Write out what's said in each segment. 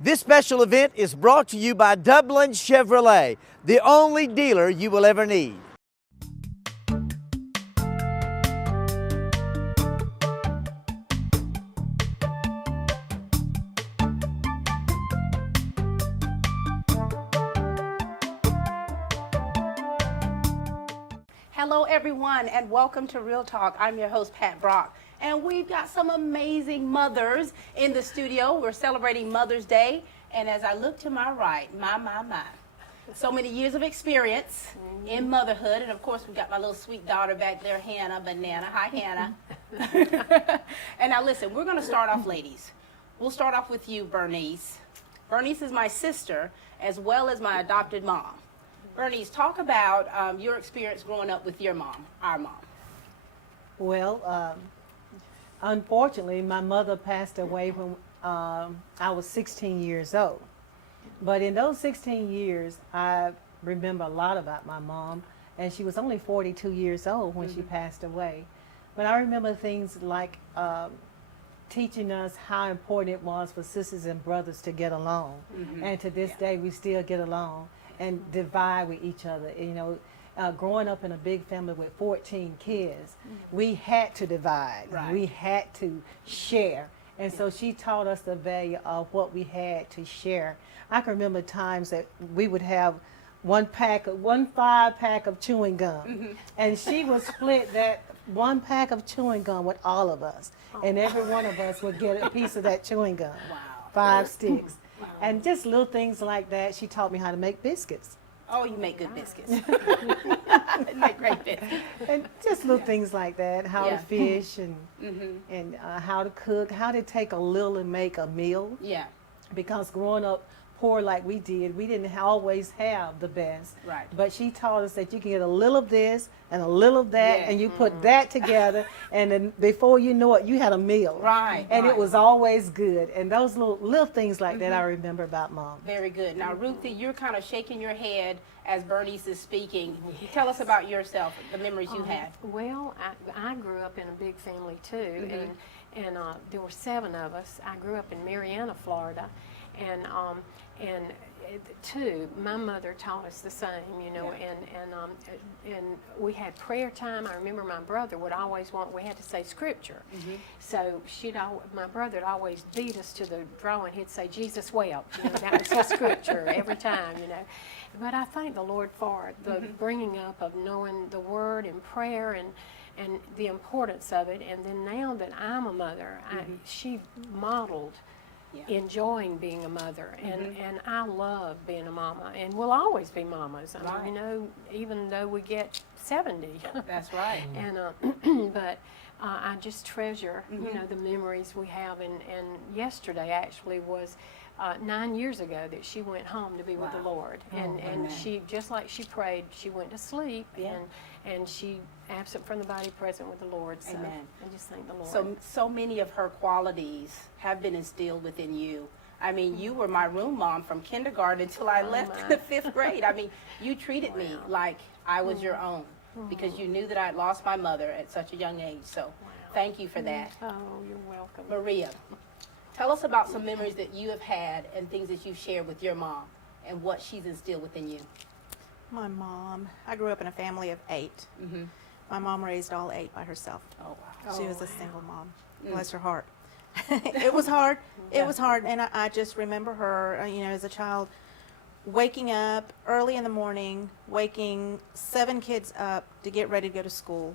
This special event is brought to you by Dublin Chevrolet, the only dealer you will ever need. Hello everyone and welcome to Real Talk. I'm your host Pat Brock and we've got some amazing mothers in the studio. We're celebrating Mother's Day and as I look to my right, my. So many years of experience in motherhood, and of course we've got my little sweet daughter back there, Hannah Banana. Hi Hannah. And now listen, we're going to start off, ladies. We'll start off with you, Bernice. Bernice is my sister as well as my adopted mom. Bernice, talk about your experience growing up with your mom, our mom. Well, unfortunately, my mother passed away when I was 16 years old. But in those 16 years, I remember a lot about my mom, and she was only 42 years old when she passed away. But I remember things like teaching us how important it was for sisters and brothers to get along. And to this day, we still get along and divide with each other. You know, growing up in a big family with 14 kids, we had to divide. Right. We had to share. And so she taught us the value of what we had to share. I can remember times that we would have one 5-pack of chewing gum, and she would split that 1 pack of chewing gum with all of us, and every one of us would get a piece of that chewing gum. Wow. 5 sticks. And just little things like that. She taught me how to make biscuits. Oh, you make good biscuits. You make great biscuits. And just little things like that, how Yeah. to fish and how to cook, how to take a little and make a meal. Yeah. Because growing up poor like we did, we didn't always have the best. Right. But she taught us that you can get a little of this and a little of that, Yeah. and you put that together, and then before you know it, you had a meal. Right. And right. it was always good. And those little things like that I remember about Mom. Very good. Now, Ruthie, you're kind of shaking your head as Bernice is speaking. Tell us about yourself, the memories you had. Well, I grew up in a big family too, and there were 7 of us. I grew up in Marianna, Florida, and too, my mother taught us the same, you know, and we had prayer time. I remember my brother would always we had to say scripture. So my brother would always beat us to the drawing. He'd say, Jesus wept. You know, that was his scripture every time, you know. But I thank the Lord for the bringing up of knowing the word and prayer and the importance of it. And then now that I'm a mother, she modeled enjoying being a mother, and I love being a mama, and we'll always be mamas. I mean, you know, even though we get 70. That's right. And but I just treasure, you know, the memories we have. And yesterday actually was 9 years ago that she went home to be with the Lord, and she, just like she prayed, she went to sleep, and she absent from the body, present with the Lord. So Amen. I just thank the Lord. So many of her qualities have been instilled within you. I mean, you were my room mom from kindergarten until I left the 5th grade. I mean, you treated me like I was your own because you knew that I had lost my mother at such a young age. So thank you for that. Oh, you're welcome. Maria, tell us about some memories that you have had and things that you've shared with your mom and what she's instilled within you. My mom, I grew up in a family of 8. My mom raised all 8 by herself. Oh, wow. She was a single mom. Bless her heart. It was hard. It was hard. And I just remember her, you know, as a child, waking up early in the morning, waking 7 kids up to get ready to go to school.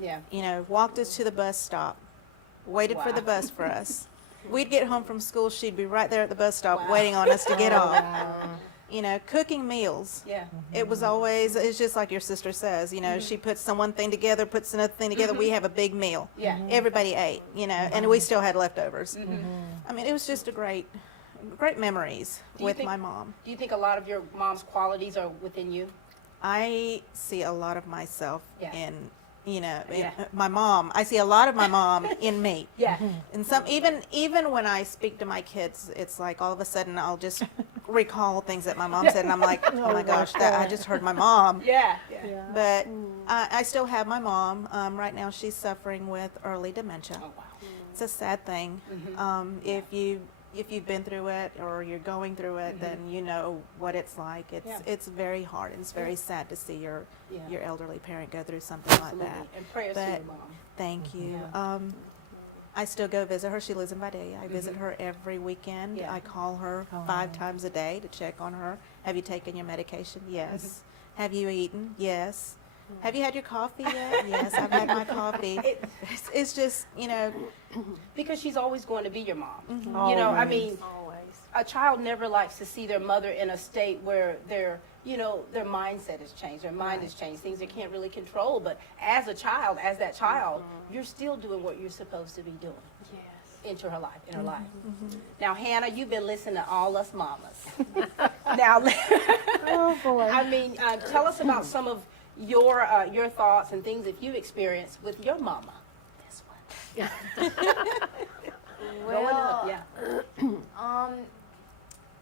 Yeah. You know, walked us to the bus stop, waited for the bus for us. We'd get home from school, she'd be right there at the bus stop waiting on us to get off. You know, cooking meals. Yeah. It was always, it's just like your sister says, you know, she puts one thing together, puts another thing together, we have a big meal. Yeah. Everybody ate, you know, and we still had leftovers. I mean, it was just a great memories with my mom. Do you think a lot of your mom's qualities are within you? I see a lot of myself in, you know, Yeah. my mom. I see a lot of my mom in me. Yeah. And even when I speak to my kids, it's like all of a sudden I'll just recall things that my mom said, and I'm like, oh my gosh, that I just heard my mom. Yeah. But I still have my mom. Right now she's suffering with early dementia. Oh, wow. It's a sad thing. If if you've been through it or you're going through it, then you know what it's like. It's very hard, and it's very sad to see your elderly parent go through something like that. And prayers to But your mom. thank you. I still go visit her. She lives in Vidalia. I visit her every weekend. Yeah. I call her 5 times a day to check on her. Have you taken your medication? Yes. Have you eaten? Yes. Have you had your coffee yet? Yes, I've had my coffee. It's just, you know. Because she's always going to be your mom. Mm-hmm. You know, I Always. mean, Always. a child never likes to see their mother in a state where their mindset has changed, their mind has changed, things they can't really control. But as a child, you're still doing what you're supposed to be doing Yes. in her life. Now, Hannah, you've been listening to all us mamas. Now, Oh boy. I mean, tell us about some of your thoughts and things that you've experienced with your mama. This one. Growing up, yeah.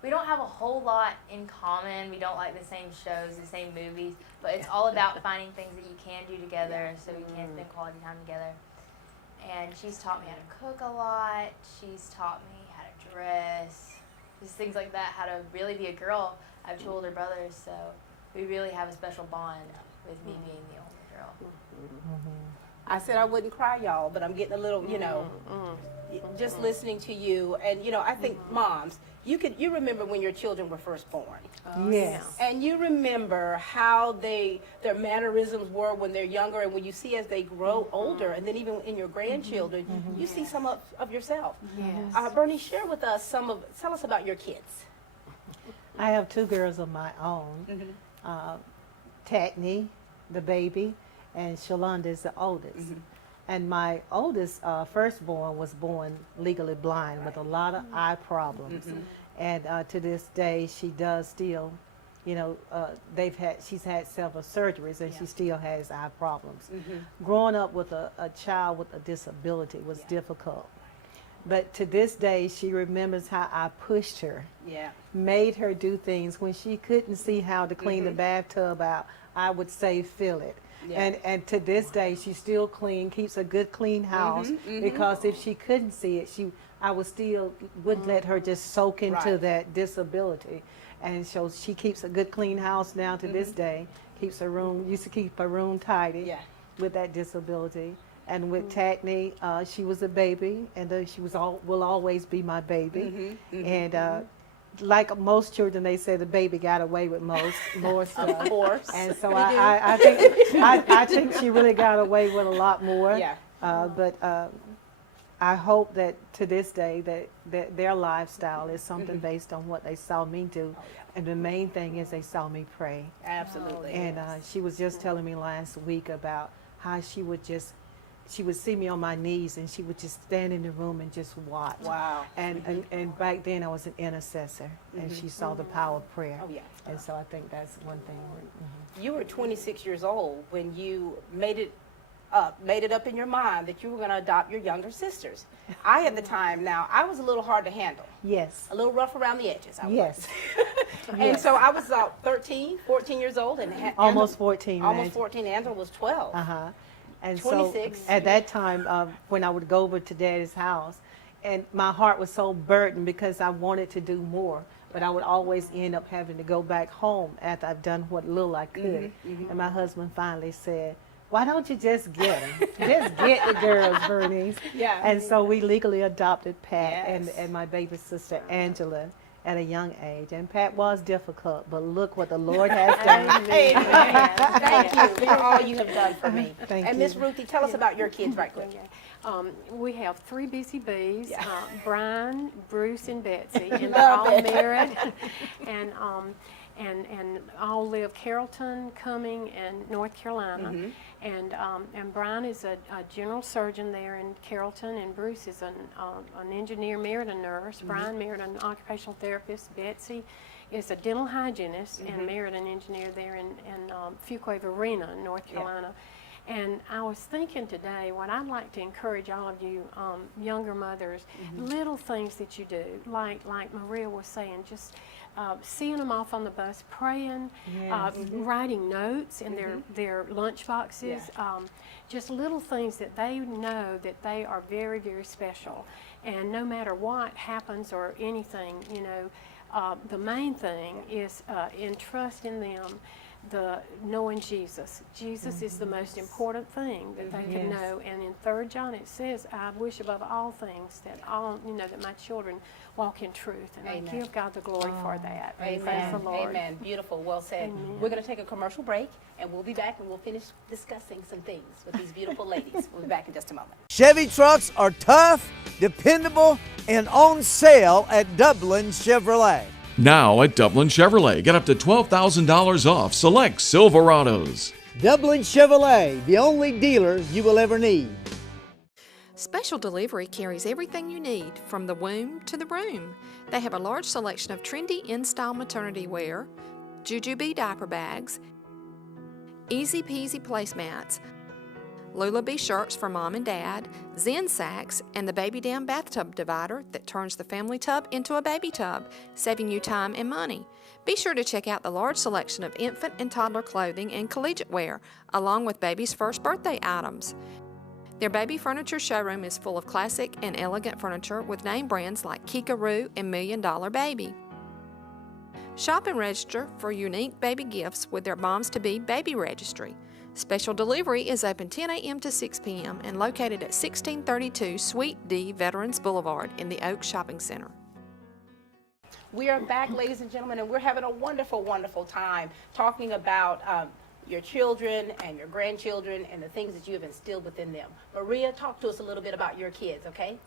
We don't have a whole lot in common. We don't like the same shows, the same movies, but it's all about finding things that you can do together so we can spend quality time together. And she's taught me how to cook a lot. She's taught me how to dress, just things like that, how to really be a girl. I have 2 older brothers, so we really have a special bond with me being the older girl. I said I wouldn't cry, y'all, but I'm getting a little, just listening to you. And, I think moms, you remember when your children were first born. Yes. And you remember how their mannerisms were when they're younger, and when you see as they grow older, and then even in your grandchildren, you see some of yourself. Yes. Bernie, share with us tell us about your kids. I have 2 girls of my own. Tatney, the baby, and Shalonda is the oldest. And my oldest firstborn was born legally blind with a lot of eye problems. And to this day, she does still, she's had several surgeries, and she still has eye problems. Growing up with a child with a disability was difficult. But to this day, she remembers how I pushed her, made her do things when she couldn't see how to clean the bathtub out. I would say, fill it. And to this day, she still keeps a good clean house, because if she couldn't see it, I wouldn't let her just soak into that disability. And so she keeps a good clean house now to this day, used to keep her room tidy with that disability. And with Tatney, she was a baby, and she will always be my baby. And like most children, they say the baby got away with more stuff. Of course. And so I think she really got away with a lot more. But I hope that to this day that their lifestyle is something based on what they saw me do. And the main thing is they saw me pray. Absolutely. And she was just telling me last week about how she would see me on my knees, and she would just stand in the room and just watch. Wow. And back then I was an intercessor, and she saw the power of prayer. Oh, yeah. And so I think that's one thing. You were 26 years old when you made it up in your mind that you were going to adopt your younger sisters. I, at the time, I was a little hard to handle. Yes. A little rough around the edges. Yes. And so I was 13, 14 years old. And Almost 14. Almost 14. Angela was 12. Uh-huh. And 26. so at that time, when I would go over to Daddy's house, and my heart was so burdened because I wanted to do more, but I would always end up having to go back home after I've done what little I could. And my husband finally said, "Why don't you just get them? Just get the girls, Bernice." Yeah. And so we legally adopted Pat Yes. and my baby sister Angela at a young age. And Pat was difficult, but look what the Lord has done. Amen. Thank you for all you have done for me. Thank and you. Miss Ruthie, tell us about your kids right quick. We have 3 busy bees, Brian, Bruce, and Betsy, and they're Love all it. married, and all live Carrollton, Cumming, and North Carolina. And Brian is a general surgeon there in Carrollton, and Bruce is an engineer, married a nurse. Brian married an occupational therapist. Betsy is a dental hygienist and married an engineer there in Fuquay-Varina, North Carolina. And I was thinking today, what I'd like to encourage all of you younger mothers, little things that you do, like Maria was saying, just seeing them off on the bus, praying, writing notes in their lunch boxes, just little things that they know that they are very, very special. And no matter what happens or anything, you know, the main thing is entrust in them knowing Jesus. Jesus is the most important thing that they can know. And in 3 John it says, I wish above all things that that my children walk in truth. And I give God the glory for that. Amen. Praise the Lord. Amen. Beautiful. Well said. Amen. We're going to take a commercial break, and we'll be back, and we'll finish discussing some things with these beautiful ladies. We'll be back in just a moment. Chevy trucks are tough, dependable, and on sale at Dublin Chevrolet. Now at Dublin Chevrolet, get up to $12,000 off select Silverados. Dublin Chevrolet, the only dealer you will ever need. Special Delivery carries everything you need from the womb to the room. They have a large selection of trendy in-style maternity wear, Jujube diaper bags, Easy Peasy placemats, Lullaby shirts for mom and dad, Zen sacks, and the baby down bathtub divider that turns the family tub into a baby tub, saving you time and money. Be sure to check out the large selection of infant and toddler clothing and collegiate wear, along with baby's first birthday items. Their baby furniture showroom is full of classic and elegant furniture with name brands like Kikaroo and Million Dollar Baby. Shop and register for unique baby gifts with their Moms-to-Be Baby Registry. Special Delivery is open 10 a.m. to 6 p.m. and located at 1632 Suite D Veterans Boulevard in the Oak Shopping Center. We are back, ladies and gentlemen, and we're having a wonderful, wonderful time talking about your children and your grandchildren and the things that you have instilled within them. Maria, talk to us a little bit about your kids, okay?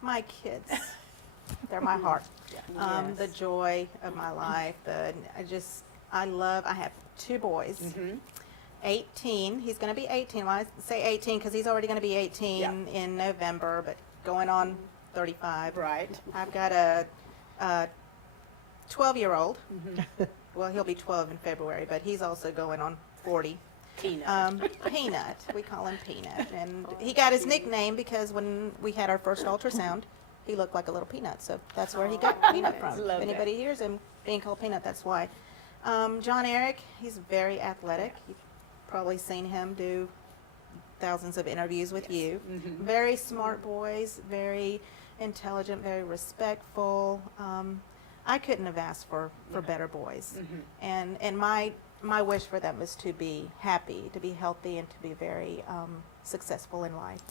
My kids, they're my heart. The joy of my life. I have 2 boys. 18, he's going to be 18. Well, I say 18 because he's already going to be 18 in November, but going on 35. Right. I've got a 12-year-old. Well, he'll be 12 in February, but he's also going on 40. Peanut. Peanut. We call him Peanut. And he got his nickname because when we had our first ultrasound, he looked like a little peanut. So that's where he got Peanut from. Love If anybody hears him being called Peanut, that's why. John Eric, he's very athletic. You've probably seen him do thousands of interviews with you. Very smart boys, very intelligent, very respectful. I couldn't have asked for better boys. And my wish for them is to be happy, to be healthy, and to be very successful in life.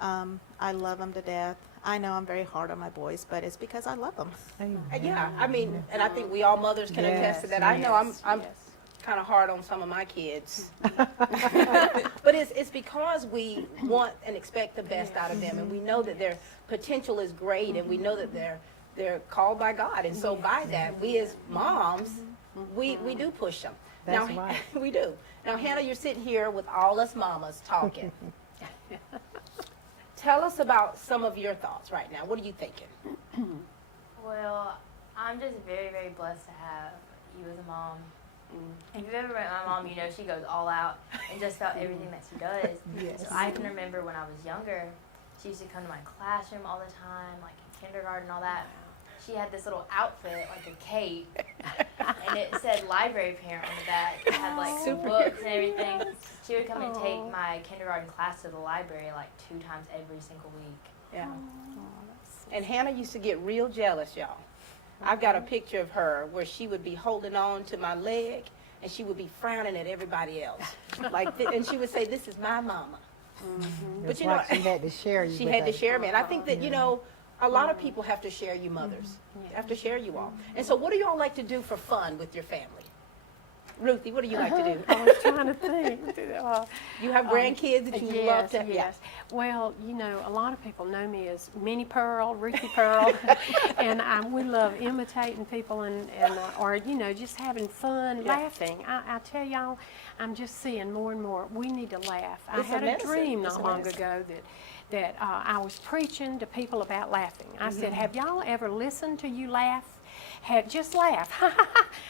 I love them to death. I know I'm very hard on my boys, but it's because I love them. Yeah, I mean, and I think we all mothers can attest to that. I know I'm kind of hard on some of my kids. But it's because we want and expect the best out of them, and we know that their potential is great, and we know that they're called by God, and so by that, we as moms, we do push them. That's now, right. We do. Now, Hannah, you're sitting here with all us mamas talking. Tell us about some of your thoughts right now. What are you thinking? Well, I'm just very, very blessed to have you as a mom. If you've ever met my mom, you know she goes all out and just about everything that she does. So I can remember when I was younger, she used to come to my classroom all the time, like in kindergarten and all that. She had this little outfit, like a cape, and it said library parent on the back. It had like books and everything. She would come and take my kindergarten class to the library like 2 times every single week. Yeah. And Hannah used to get real jealous, y'all. I've got a picture of her where she would be holding on to my leg and she would be frowning at everybody else. And she would say, "This is my mama." But you know, she had to share you. she had to share me. And I think that, you know, a lot of people have to share you mothers. Have to share you all. And so what do you all like to do for fun with your family? Ruthie, what do you like to do? I was trying to think. You have grandkids that you love to? Yes. Well, you know, a lot of people know me as Minnie Pearl, Ruthie Pearl, and we love imitating people and or, you know, just having fun, laughing. I tell y'all, I'm just seeing more and more. We need to laugh. I had a dream not long ago that I was preaching to people about laughing. I said, have y'all ever listened to you laugh? just laugh.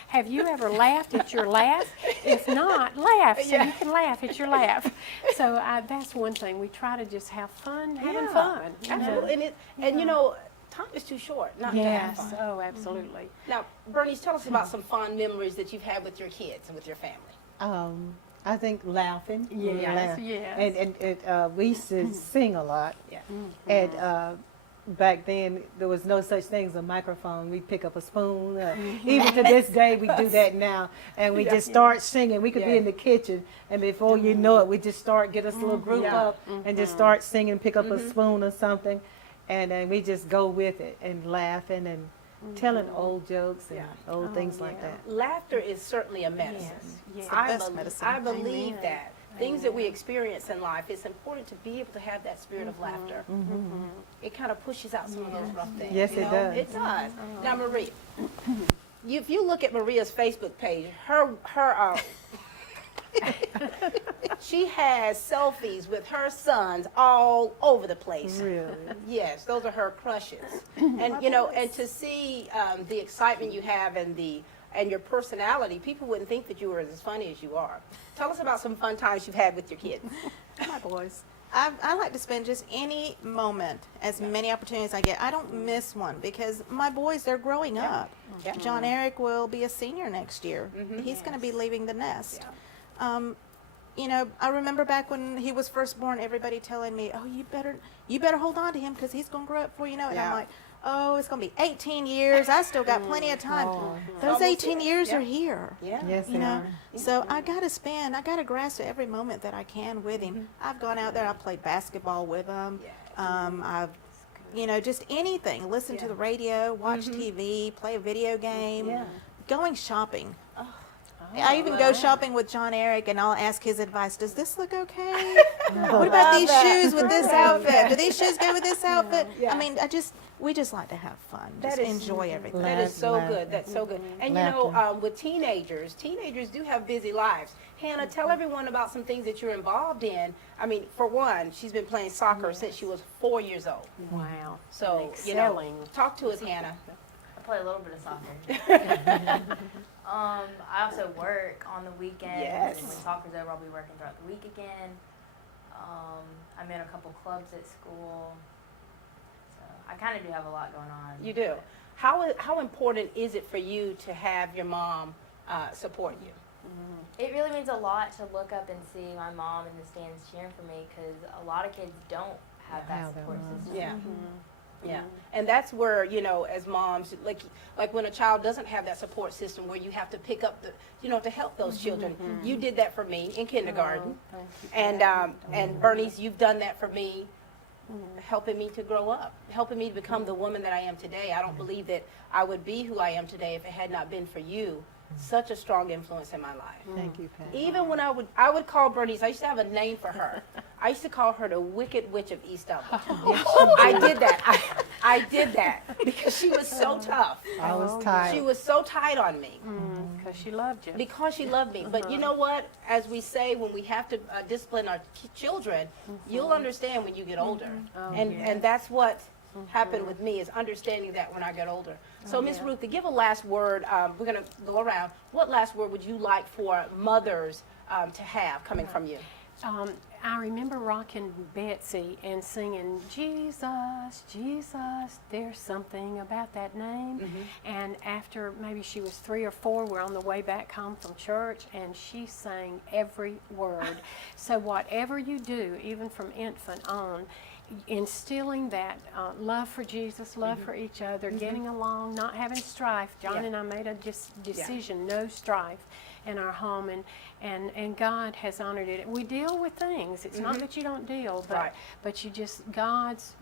Have you ever laughed at your laugh? If not, laugh so you can laugh at your laugh. So that's one thing. We try to just have fun, having fun. You know? Absolutely. And you know, time is too short not to have Yes. fun. Oh, absolutely. Now, Bernice, tell us about some fond memories that you've had with your kids and with your family. I think laughing. Yes, Laugh. yes. And we used to sing a lot. Yeah. And back then, there was no such thing as a microphone. We pick up a spoon. Even to this day, we do that now. And we just start singing. We could be in the kitchen, and before you know it, we just get us a little group up and just start singing, pick up a spoon or something. And then we just go with it and laughing and telling old jokes and old things like that. Laughter is certainly a medicine. Yes. I believe that. Things that we experience in life, it's important to be able to have that spirit of laughter. It kind of pushes out some of those rough things. Yes, you it know? does. It does. Now, Maria, if you look at Maria's Facebook page, she has selfies with her sons all over the place. Really? Yes, those are her crushes. And you know, and to see the excitement you have and your personality, people wouldn't think that you were as funny as you are. Tell us about some fun times you've had with your kids. My boys. I like to spend just any moment, as many opportunities I get. I don't miss one because my boys, they're growing up. Yeah. John Eric will be a senior next year. He's going to be leaving the nest. You know, I remember back when he was first born, everybody telling me, "Oh, you better hold on to him because he's going to grow up before you know it." And I'm like, "Oh, it's going to be 18 years. I still got plenty of time." Those 18 years are here. Yeah. Yes, You they know, are. so I got to grasp every moment that I can with him. I've gone out there, I've played basketball with him. I've, you know, just anything. Listen to the radio, watch TV, play a video game, going shopping. I even go shopping with John Eric, and I'll ask his advice. Does this look okay? What about these shoes with this outfit? Do these shoes go with this outfit? I mean, we just like to have fun. Just enjoy everything. That is so Laughter. good. That's so good. And you know, with teenagers do have busy lives. Hannah, tell everyone about some things that you're involved in. I mean, for one, she's been playing soccer since she was 4 years old. Wow. So, you know, talk to us, Hannah. I play a little bit of soccer. I also work on the weekends. Yes. And when soccer's over, I'll be working throughout the week again. I'm in a couple clubs at school. So I kind of do have a lot going on. You do. How important is it for you to have your mom support you? It really means a lot to look up and see my mom in the stands cheering for me because a lot of kids don't have that support system. Yeah. Yeah, and that's where, you know, as moms, like when a child doesn't have that support system where you have to pick up to help those children. You did that for me in kindergarten, and Bernice, you've done that for me, helping me to grow up, helping me to become the woman that I am today. I don't believe that I would be who I am today if it had not been for you. Such a strong influence in my life. Thank you, Pat. Even when I would call Bernice, I used to have a name for her. I used to call her the Wicked Witch of East Dublin. I did that. I did that because she was so tough. I was tired. She was so tight on me. Because she loved you. Because she loved me. But you know what? As we say, when we have to discipline our children, you'll understand when you get older. And that's what happened with me, is understanding that when I got older. So, Miss Ruthie, give a last word. We're going to go around. What last word would you like for mothers to have coming from you? I remember rocking Betsy and singing, Jesus, Jesus, there's something about that name. And after maybe she was 3 or 4, we're on the way back home from church, and she sang every word. So whatever you do, even from infant on, instilling that love for Jesus, love for each other, getting along, not having strife. John and I made a decision, no strife in our home, and God has honored it. We deal with things. It's not that you don't deal, but you just, God's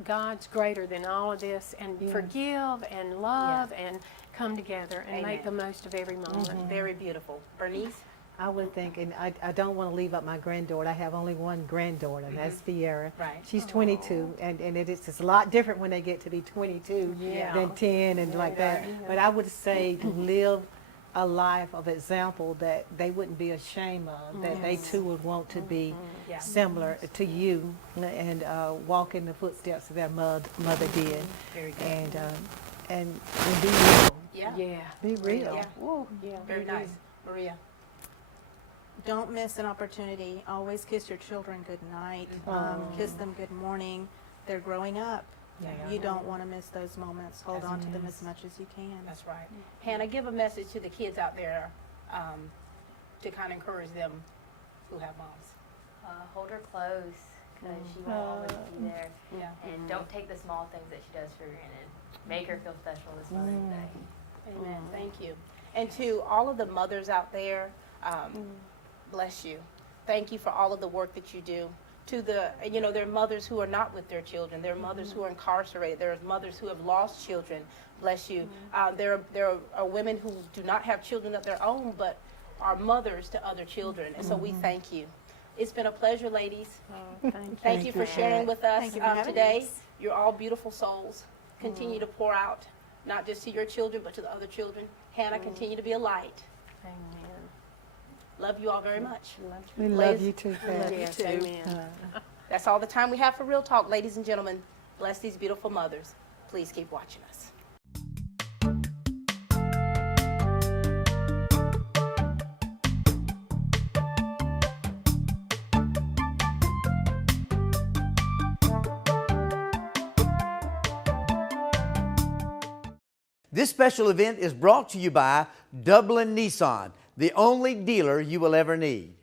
greater than all of this, and forgive and love and come together and make the most of every moment. Very beautiful. Bernice? I would think, and I don't want to leave out my granddaughter. I have only one granddaughter, and that's Fiera. Right. She's 22, and it's a lot different when they get to be 22 than 10 and like that. But I would say live a life of example that they wouldn't be ashamed of, that they too would want to be similar to you and walk in the footsteps of their mother did. Very good. And be real. Yeah. Yeah. Be real. Yeah. Whoa, yeah. Very nice. Maria. Don't miss an opportunity. Always kiss your children good night. Kiss them good morning. They're growing up. Yeah. You don't want to miss those moments. Hold on to them as much as you can. That's right. Hannah, give a message to the kids out there to kind of encourage them who have moms. Hold her close, because she will always be there. Yeah. And don't take the small things that she does for granted. Make her feel special this Mother's Day. Amen. Thank you. And to all of the mothers out there, bless you. Thank you for all of the work that you do. To the, you know, there are mothers who are not with their children. There are mothers who are incarcerated. There are mothers who have lost children. Bless you. There are women who do not have children of their own, but are mothers to other children. And so we thank you. It's been a pleasure, ladies. Thank you for sharing with us Thank you for having today. us. You're all beautiful souls. Continue to pour out, not just to your children, but to the other children. Hannah, continue to be a light. Amen. Love you all very much. We love Ladies, you too, Pat. Yes, amen. That's all the time we have for Real Talk, ladies and gentlemen. Bless these beautiful mothers. Please keep watching us. This special event is brought to you by Dublin Nissan, the only dealer you will ever need.